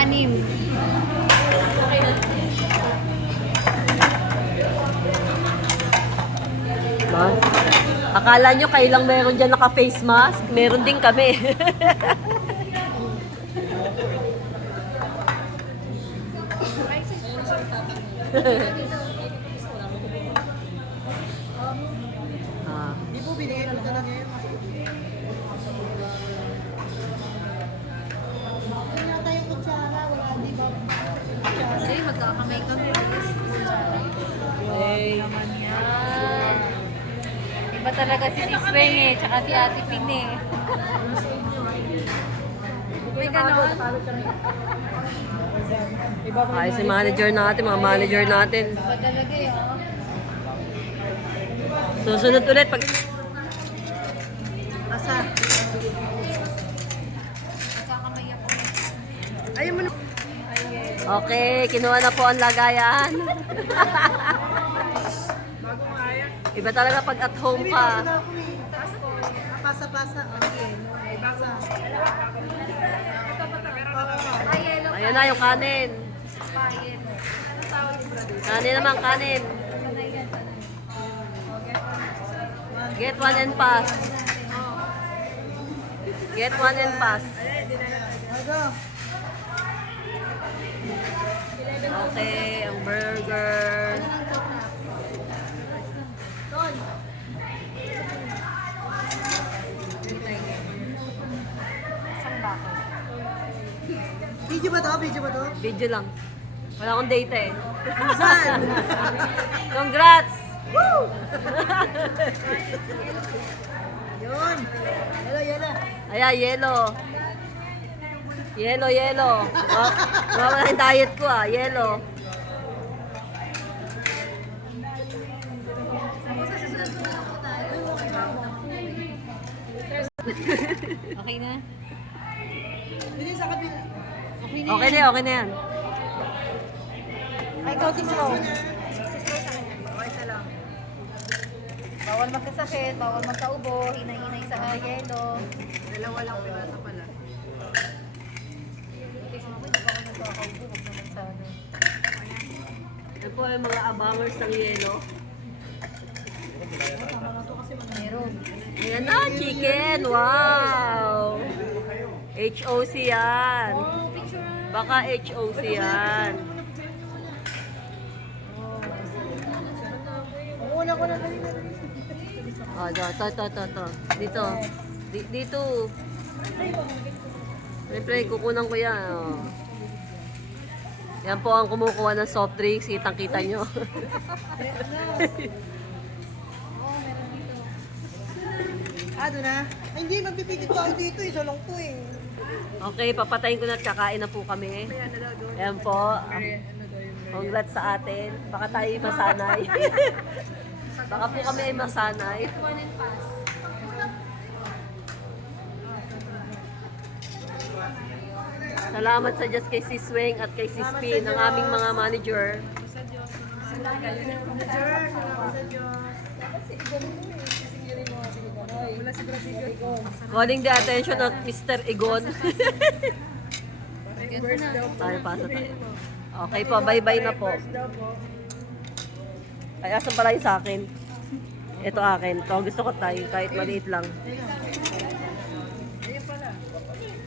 Anim. Ma? Akala nyo kailang meron dyan naka-face mask? Meron din kami. Ah. Di po binigay ko talaga yun. Wala tayong kutsara, wala di ba? Kasi magkakamay kami. Hey. Naman yan. Iba talaga si Isweng eh, tsaka si Ate Pin eh. May ganon. Ay, si manager natin, mga manager natin. Iba talaga eh, oh. Susunod ulit pag... Asa? Magkakamay ako. Ayaw mo na. Okay, kinuha na po ang lagayan. Iba talaga pag at home May ka. basa na ako eh. Pasa-pasa. Okay. May basa. Ay, yellow. Ayan na yung kanin. Payen. Kanin naman, kanin. Get one and pass. Get one and pass. Ano? Okay, ang burger. Video ba to? Video ba to? Video lang. Wala akong data eh. Saan? Congrats! Yun. Yala, yala. Ayan, yellow. Yellow, yellow. Mawala yung diet ko ah, yellow. Okay na? Bili sa kabila. Okay na Okay na, okay na yan. Ay, ikaw si Slow. Bawal magkasakit, bawal magkaubo, hinay-hinay sa yelo. Dalawa lang pinasa pala. Kasi ako hindi pa ako nagkakaubo, huwag naman sana. Yan po yung mga abangers ng yelo. Meron. Ayan na, chicken. Wow! HOC yan. Oh, picture na. Baka HOC yan. Una ko na dali na. Oh, to. Dito. Dito. Siyempre, kukunan ko yan. Oh. Yan po ang kumukuha ng soft drinks. Kitang-kita nyo. Doon na. Ay, hindi, magpipigit pa ako dito. Isa lang to eh. Okay, papatayin ko na at kakain na po kami. Ayan po. Congrats sa atin. Baka tayo masanay. Baka po kami ay masanay. One and pass. Salamat sa Diyos kay Sis Weng at kay Sis Pin, ang aming mga manager. Calling the attention of Mr. Igon. Tayo, pasa tayo. Okay po, bye-bye na po. Ay, asan pala yung sa akin? Ito akin. Ito, gusto ko tayo, kahit maliit lang.